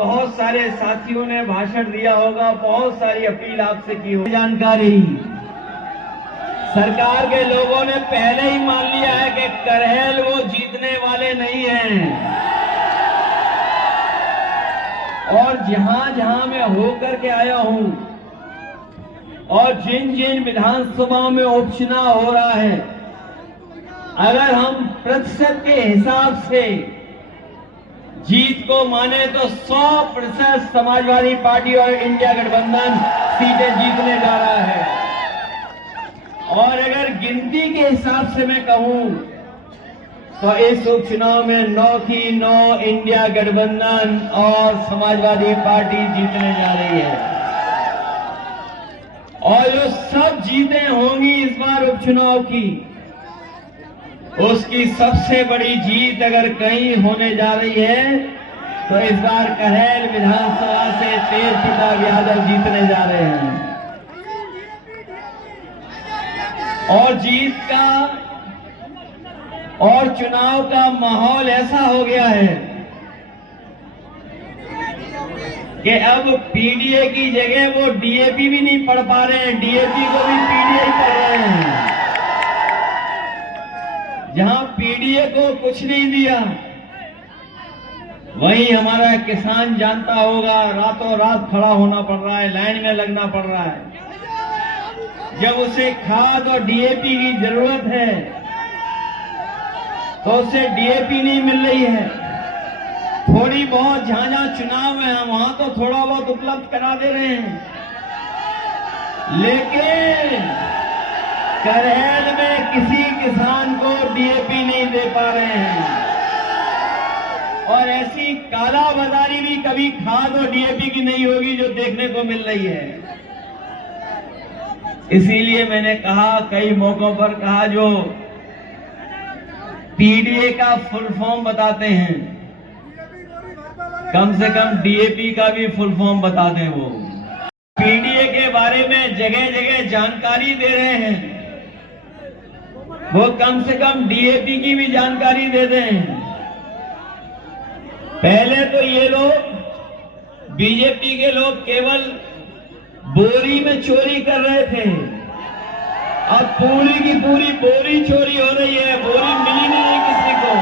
बहुत सारे साथियों ने भाषण दिया होगा, बहुत सारी अपील आपसे की होगी। जानकारी सरकार के लोगों ने पहले ही मान लिया है कि करहेल वो जीतने वाले नहीं हैं, और जहां जहां मैं होकर के आया हूं और जिन जिन विधानसभाओं में उपचुनाव हो रहा है, अगर हम प्रतिशत के हिसाब से जीत को माने तो 100% समाजवादी पार्टी और इंडिया गठबंधन सीटें जीतने जा रहा है। और अगर गिनती के हिसाब से मैं कहूं तो इस उपचुनाव में 9 की 9 इंडिया गठबंधन और समाजवादी पार्टी जीतने जा रही है। और जो सब जीतें होंगी इस बार उपचुनाव की, उसकी सबसे बड़ी जीत अगर कहीं होने जा रही है तो इस बार करहेल विधानसभा से तेज प्रताप यादव जीतने जा रहे हैं। और जीत का और चुनाव का माहौल ऐसा हो गया है कि अब पीडीए की जगह वो डीएपी भी नहीं पढ़ पा रहे हैं, डीएपी को भी पीडीए ही पढ़ रहे हैं। जहां पीडीए को कुछ नहीं दिया, वहीं हमारा किसान जानता होगा रातों रात खड़ा होना पड़ रहा है, लाइन में लगना पड़ रहा है। जब उसे खाद और डीएपी की जरूरत है तो उसे डीएपी नहीं मिल रही है। थोड़ी बहुत जहां जहां चुनाव है वहां तो थोड़ा बहुत उपलब्ध करा दे रहे हैं, लेकिन करहेल में किसी किसान को डीएपी नहीं दे पा रहे हैं। और ऐसी कालाबाजारी भी कभी खाद और डीएपी की नहीं होगी जो देखने को मिल रही है। इसीलिए मैंने कहा, कई मौकों पर कहा, जो पीडीए का फुल फॉर्म बताते हैं कम से कम डीएपी का भी फुल फॉर्म बता दें। वो पीडीए के बारे में जगह जगह जानकारी दे रहे हैं, वो कम से कम डीएपी की भी जानकारी दे दें। पहले तो ये लोग बीजेपी के लोग केवल बोरी में चोरी कर रहे थे, अब पूरी की पूरी बोरी चोरी हो रही है, बोरी मिली नहीं किसी को।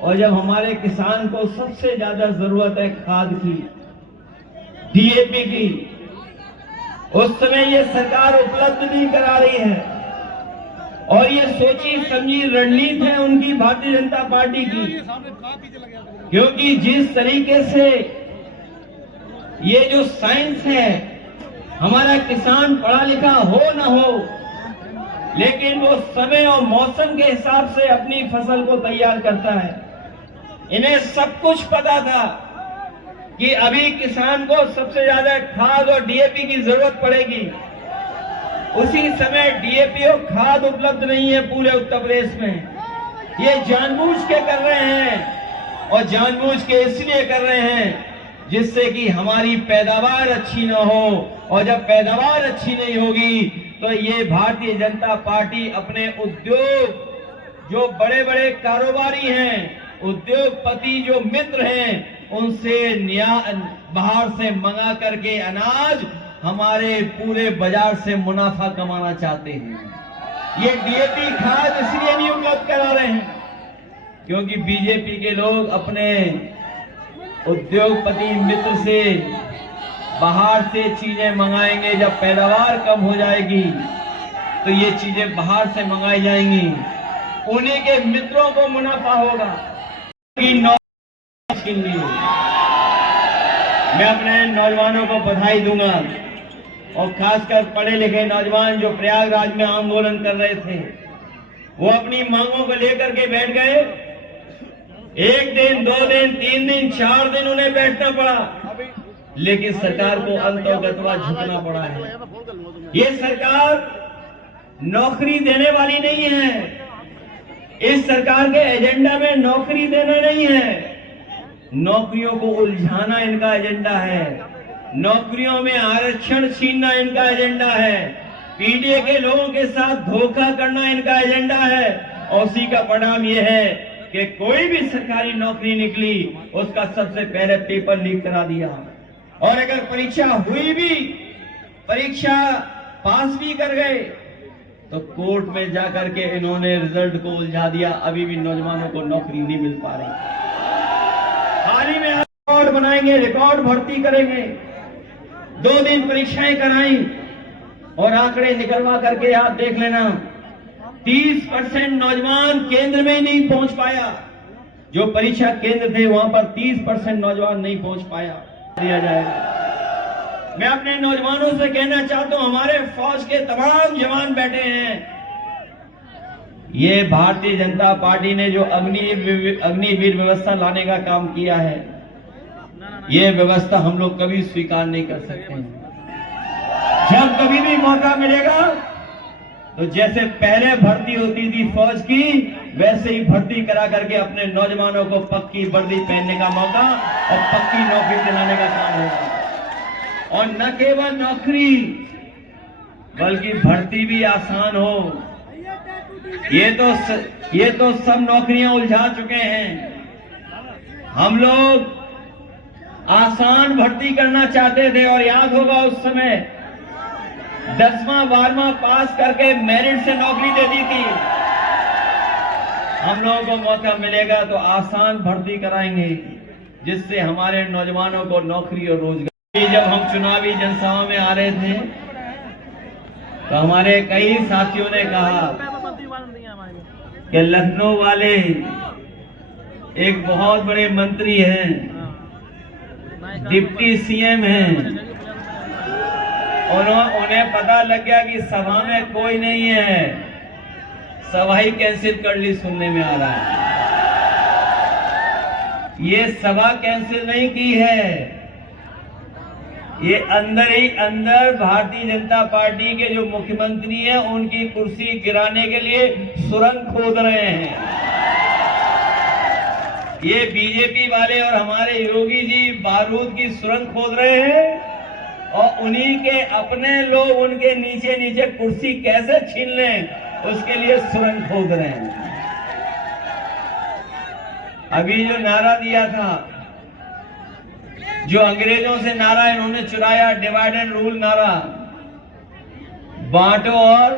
और जब हमारे किसान को सबसे ज्यादा जरूरत है खाद की, डीएपी की, उस समय ये सरकार उपलब्ध नहीं करा रही है। और ये सोची समझी रणनीति है उनकी, भारतीय जनता पार्टी की, क्योंकि जिस तरीके से ये जो साइंस है, हमारा किसान पढ़ा लिखा हो ना हो, लेकिन वो समय और मौसम के हिसाब से अपनी फसल को तैयार करता है। इन्हें सब कुछ पता था कि अभी किसान को सबसे ज्यादा खाद और डीएपी की जरूरत पड़ेगी। उसी समय डीएपी और खाद उपलब्ध नहीं है पूरे उत्तर प्रदेश में। ये जानबूझ के कर रहे हैं, और जानबूझ के इसलिए कर रहे हैं जिससे कि हमारी पैदावार अच्छी ना हो। और जब पैदावार अच्छी नहीं होगी तो ये भारतीय जनता पार्टी अपने उद्योग, जो बड़े बड़े कारोबारी हैं, उद्योगपति जो मित्र हैं, उनसे बाहर से मंगा करके अनाज हमारे पूरे बाजार से मुनाफा कमाना चाहते हैं। ये डीएपी खाद इसलिए नहीं उपलब्ध करा रहे हैं क्योंकि बीजेपी के लोग अपने उद्योगपति मित्र से बाहर से चीजें मंगाएंगे। जब पैदावार कम हो जाएगी तो ये चीजें बाहर से मंगाई जाएंगी, उन्हीं के मित्रों को मुनाफा होगा। मैं अपने नौजवानों को बधाई दूंगा, और खासकर पढ़े लिखे नौजवान जो प्रयागराज में आंदोलन कर रहे थे, वो अपनी मांगों को लेकर के बैठ गए। 1 दिन, 2 दिन, 3 दिन, 4 दिन उन्हें बैठना पड़ा, लेकिन सरकार को अंतोगतवा झुकना पड़ा है। ये सरकार नौकरी देने वाली नहीं है। इस सरकार के एजेंडा में नौकरी देना नहीं है, नौकरियों को उलझाना इनका एजेंडा है। नौकरियों में आरक्षण छीनना इनका एजेंडा है। पीडीए के लोगों के साथ धोखा करना इनका एजेंडा है। और उसी का परिणाम यह है कि कोई भी सरकारी नौकरी निकली उसका सबसे पहले पेपर लीक करा दिया, और अगर परीक्षा हुई भी, परीक्षा पास भी कर गए तो कोर्ट में जाकर के इन्होंने रिजल्ट को उलझा दिया। अभी भी नौजवानों को नौकरी नहीं मिल पा रही। हाल ही में रिकॉर्ड बनाएंगे, रिकॉर्ड भर्ती करेंगे, 2 दिन परीक्षाएं कराई और आंकड़े निकलवा करके आप देख लेना, 30% नौजवान केंद्र में ही नहीं पहुंच पाया। जो परीक्षा केंद्र थे वहां पर 30% नौजवान नहीं पहुंच पाया। दिया जाएगा। मैं अपने नौजवानों से कहना चाहता हूं, हमारे फौज के तमाम जवान बैठे हैं, ये भारतीय जनता पार्टी ने जो अग्निवीर व्यवस्था लाने का काम किया है, ये व्यवस्था हम लोग कभी स्वीकार नहीं कर सकते। जब कभी भी मौका मिलेगा तो जैसे पहले भर्ती होती थी फौज की, वैसे ही भर्ती करा करके अपने नौजवानों को पक्की वर्दी पहनने का मौका और पक्की नौकरी दिलाने का काम होगा। और न केवल नौकरी बल्कि भर्ती भी आसान हो। ये तो सब नौकरियां उलझा चुके हैं। हम लोग आसान भर्ती करना चाहते थे और याद होगा उस समय 10वां 12वां पास करके मेरिट से नौकरी दे दी थी। हम लोगों को मौका मिलेगा तो आसान भर्ती कराएंगे जिससे हमारे नौजवानों को नौकरी और रोजगार। जब हम चुनावी जनसभा में आ रहे थे तो हमारे कई साथियों ने कहा कि लखनऊ वाले एक बहुत बड़े मंत्री हैं, डिप्टी सीएम हैं, और उन्हें पता लग गया कि सभा में कोई नहीं है, सभा ही कैंसिल कर ली। सुनने में आ रहा है ये सभा कैंसिल नहीं की है, ये अंदर ही अंदर भारतीय जनता पार्टी के जो मुख्यमंत्री हैं उनकी कुर्सी गिराने के लिए सुरंग खोद रहे हैं। ये बीजेपी वाले और हमारे योगी जी बारूद की सुरंग खोद रहे हैं और उन्हीं के अपने लोग उनके नीचे नीचे कुर्सी कैसे छीन लें उसके लिए सुरंग खोद रहे हैं। अभी जो नारा दिया था, जो अंग्रेजों से नारा इन्होंने चुराया, डिवाइड एंड रूल नारा, बांटो, और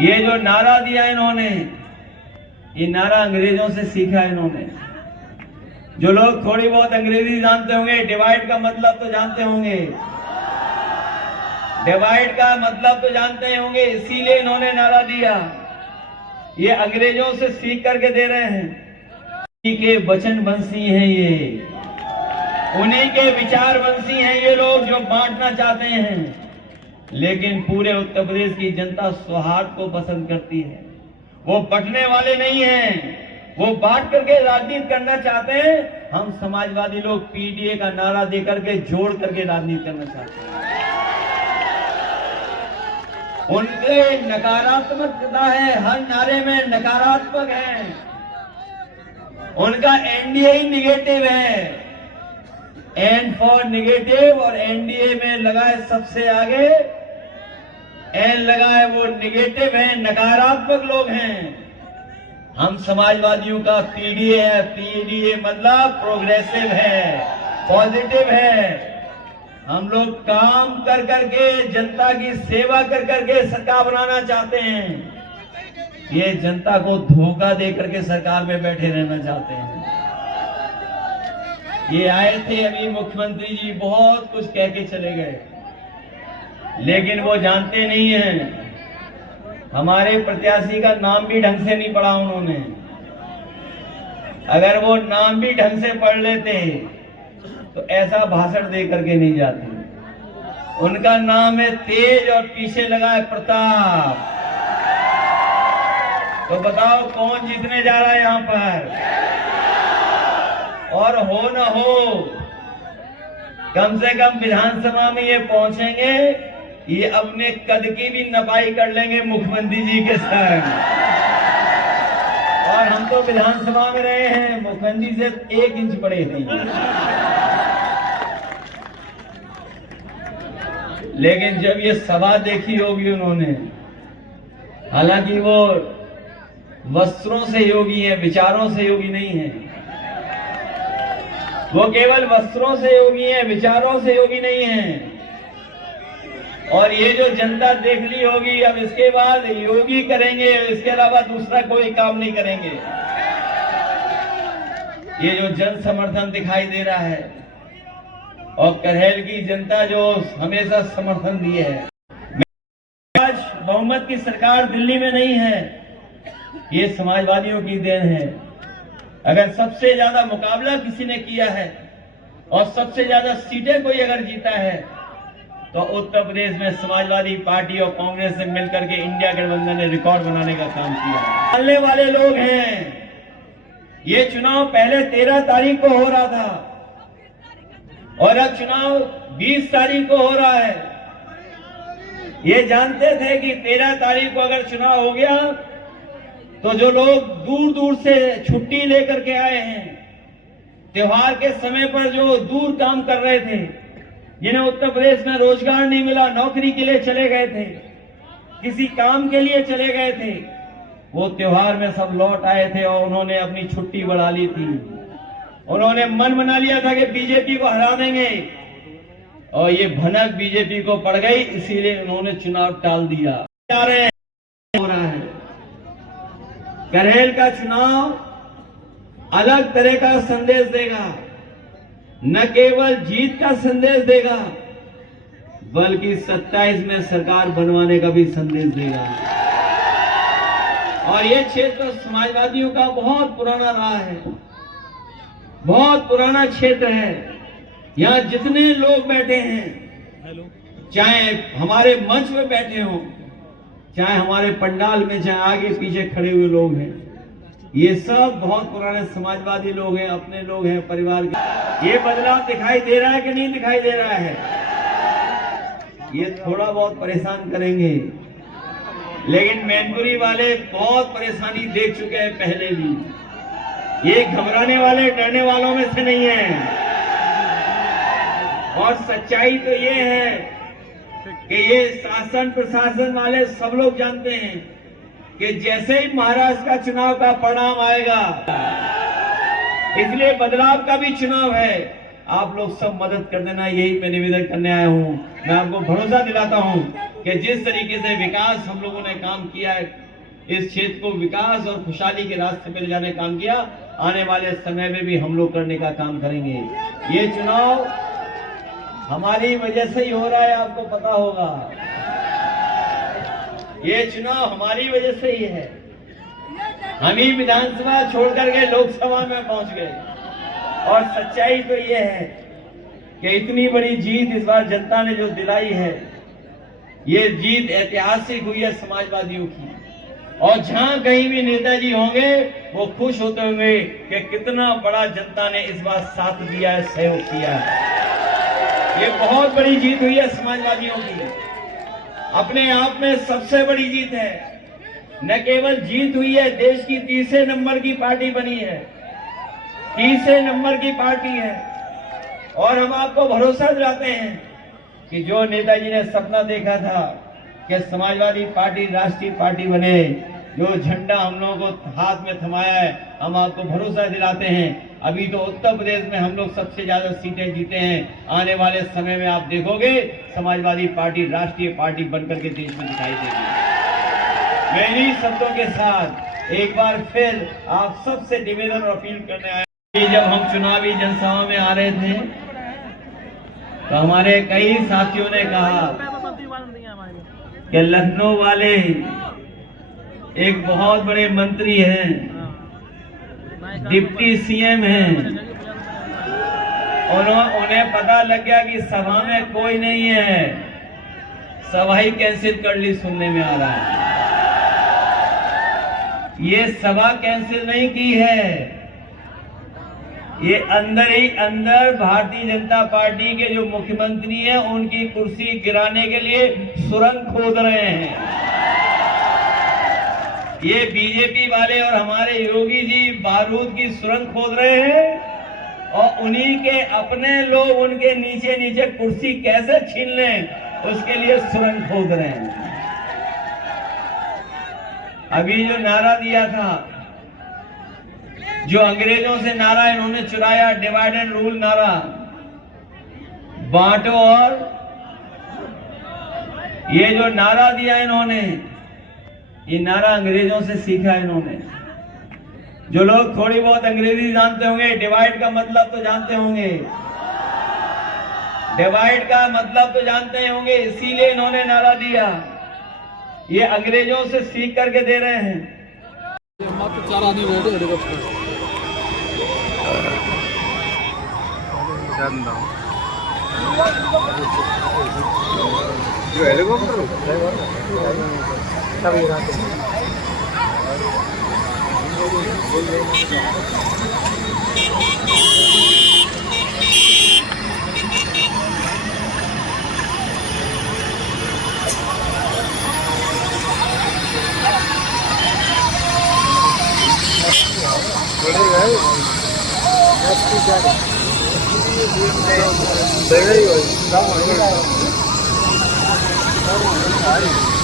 ये जो नारा दिया इन्होंने, ये नारा अंग्रेजों से सीखा इन्होंने। जो लोग थोड़ी बहुत अंग्रेजी जानते होंगे, डिवाइड का मतलब तो जानते होंगे, डिवाइड का मतलब तो जानते होंगे, इसीलिए इन्होंने नारा दिया। ये अंग्रेजों से सीख करके दे रहे हैं। उन्हीं के वचन वंशी हैं ये, उन्हीं के विचार वंशी हैं ये लोग जो बांटना चाहते हैं। लेकिन पूरे उत्तर प्रदेश की जनता सौहार्द को पसंद करती है, वो बंटने वाले नहीं हैं, वो बांट करके राजनीति करना चाहते हैं। हम समाजवादी लोग पीडीए का नारा देकर के जोड़ करके राजनीति करना चाहते हैं। उनके नकारात्मकता है, हर नारे में नकारात्मक है। उनका एनडीए ही निगेटिव है, एन फॉर निगेटिव, और एनडीए में लगा है सबसे आगे एन लगा है, वो निगेटिव है, नकारात्मक लोग हैं। हम समाजवादियों का पीडीए है, पीडीए मतलब प्रोग्रेसिव है, पॉजिटिव है। हम लोग काम कर करके, जनता की सेवा कर करके सरकार बनाना चाहते हैं। ये जनता को धोखा दे करके सरकार में बैठे रहना चाहते हैं। ये आए थे अभी मुख्यमंत्री जी, बहुत कुछ कह के चले गए, लेकिन वो जानते नहीं हैं हमारे प्रत्याशी का नाम भी ढंग से नहीं पढ़ा उन्होंने। अगर वो नाम भी ढंग से पढ़ लेते तो ऐसा भाषण दे करके नहीं जाते। उनका नाम है तेज और पीछे लगा है प्रताप। तो बताओ कौन जीतने जा रहा है यहां पर? और हो न हो, कम से कम विधानसभा में ये पहुंचेंगे, ये अपने कद की भी नपाई कर लेंगे मुख्यमंत्री जी के संग। और हम तो विधानसभा में रहे हैं, मुख्यमंत्री से 1 इंच बड़े नहीं। लेकिन जब ये सभा देखी होगी उन्होंने, हालांकि वो वस्त्रों से योगी है, विचारों से योगी नहीं है। वो केवल वस्त्रों से योगी है, विचारों से योगी नहीं है। और ये जो जनता देख ली होगी, अब इसके बाद योगी करेंगे, इसके अलावा दूसरा कोई काम नहीं करेंगे। ये जो जन समर्थन दिखाई दे रहा है और करहेल की जनता जो हमेशा समर्थन दिए है। आज बहुमत की सरकार दिल्ली में नहीं है, ये समाजवादियों की देन है। अगर सबसे ज्यादा मुकाबला किसी ने किया है और सबसे ज्यादा सीटें कोई अगर जीता है तो उत्तर प्रदेश में समाजवादी पार्टी और कांग्रेस से मिलकर के इंडिया गठबंधन ने रिकॉर्ड बनाने का काम किया। मानने वाले लोग हैं। ये चुनाव पहले 13 तारीख को हो रहा था और अब चुनाव 20 तारीख को हो रहा है। ये जानते थे कि 13 तारीख को अगर चुनाव हो गया तो जो लोग दूर दूर से छुट्टी लेकर के आए हैं, त्योहार के समय पर जो दूर काम कर रहे थे, जिन्हें उत्तर प्रदेश में रोजगार नहीं मिला, नौकरी के लिए चले गए थे, किसी काम के लिए चले गए थे, वो त्योहार में सब लौट आए थे और उन्होंने अपनी छुट्टी बढ़ा ली थी। उन्होंने मन बना लिया था कि बीजेपी को हरा देंगे और ये भनक बीजेपी को पड़ गई, इसीलिए उन्होंने चुनाव टाल दिया। हो रहा है करहेल का चुनाव अलग तरह का संदेश देगा। न केवल जीत का संदेश देगा बल्कि 27 में सरकार बनवाने का भी संदेश देगा। और ये क्षेत्र समाजवादियों का बहुत पुराना रहा है, बहुत पुराना क्षेत्र है। यहाँ जितने लोग बैठे हैं, चाहे हमारे मंच में बैठे हों, चाहे हमारे पंडाल में, चाहे आगे पीछे खड़े हुए लोग हैं, ये सब बहुत पुराने समाजवादी लोग हैं, अपने लोग हैं, परिवार के। ये बदलाव दिखाई दे रहा है कि नहीं दिखाई दे रहा है? ये थोड़ा बहुत परेशान करेंगे, लेकिन मैनपुरी वाले बहुत परेशानी देख चुके हैं पहले भी। ये घबराने वाले, डरने वालों में से नहीं है। और सच्चाई तो ये है कि ये शासन प्रशासन वाले सब लोग जानते हैं कि जैसे ही महाराष्ट्र का चुनाव का परिणाम आएगा, इसलिए बदलाव का भी चुनाव है, आप लोग सब मदद कर देना, यही मैं निवेदन करने आया हूं। मैं आपको भरोसा दिलाता हूं कि जिस तरीके से विकास हम लोगों ने काम किया है, इस क्षेत्र को विकास और खुशहाली के रास्ते पर ले जाने का काम किया, आने वाले समय में भी हम लोग करने का काम करेंगे। ये चुनाव हमारी वजह से ही हो रहा है, आपको पता होगा। ये चुनाव हमारी वजह से ही है। हम ही विधानसभा छोड़कर के लोकसभा में पहुंच गए। और सच्चाई तो ये है कि इतनी बड़ी जीत इस बार जनता ने जो दिलाई है, ये जीत ऐतिहासिक हुई है समाजवादियों की। और जहां कहीं भी नेताजी होंगे वो खुश होते होंगे कि कितना बड़ा जनता ने इस बार साथ दिया है, सहयोग किया है। ये बहुत बड़ी जीत हुई है समाजवादियों की, अपने आप में सबसे बड़ी जीत है। न केवल जीत हुई है, देश की तीसरे नंबर की पार्टी बनी है, तीसरे नंबर की पार्टी है। और हम आपको भरोसा दिलाते हैं कि जो नेताजी ने सपना देखा था कि समाजवादी पार्टी राष्ट्रीय पार्टी बने, जो झंडा हम लोगों को हाथ में थमाया है, हम आपको भरोसा दिलाते हैं। अभी तो उत्तर प्रदेश में हम लोग सबसे ज्यादा सीटें जीते हैं। आने वाले समय में आप देखोगे समाजवादी पार्टी राष्ट्रीय पार्टी बनकर के देश में दिखाई देगी। मैं इन्हीं शब्दों के साथ एक बार फिर आप सबसे निवेदन और अपील करने आए। जब हम चुनावी जनसभा में आ रहे थे तो हमारे कई साथियों ने कहा कि लखनऊ वाले एक बहुत बड़े मंत्री हैं, डिप्टी सीएम हैं, उन्हें पता लग गया कि सभा में कोई नहीं है, सभा ही कैंसिल कर ली, सुनने में आ रहा है। ये सभा कैंसिल नहीं की है, ये अंदर ही अंदर भारतीय जनता पार्टी के जो मुख्यमंत्री हैं उनकी कुर्सी गिराने के लिए सुरंग खोद रहे हैं। ये बीजेपी वाले और हमारे योगी जी बारूद की सुरंग खोद रहे हैं और उन्हीं के अपने लोग उनके नीचे नीचे कुर्सी कैसे छीन लें उसके लिए सुरंग खोद रहे हैं। अभी जो नारा दिया था, जो अंग्रेजों से नारा इन्होंने चुराया, डिवाइड एंड रूल नारा, बांटो, और ये जो नारा दिया इन्होंने, ये नारा अंग्रेजों से सीखा इन्होंने। जो लोग थोड़ी बहुत अंग्रेजी जानते होंगे, डिवाइड का मतलब तो जानते होंगे, डिवाइड का मतलब तो जानते होंगे, इसीलिए इन्होंने नारा दिया। ये अंग्रेजों से सीख करके दे रहे हैं। Đấy.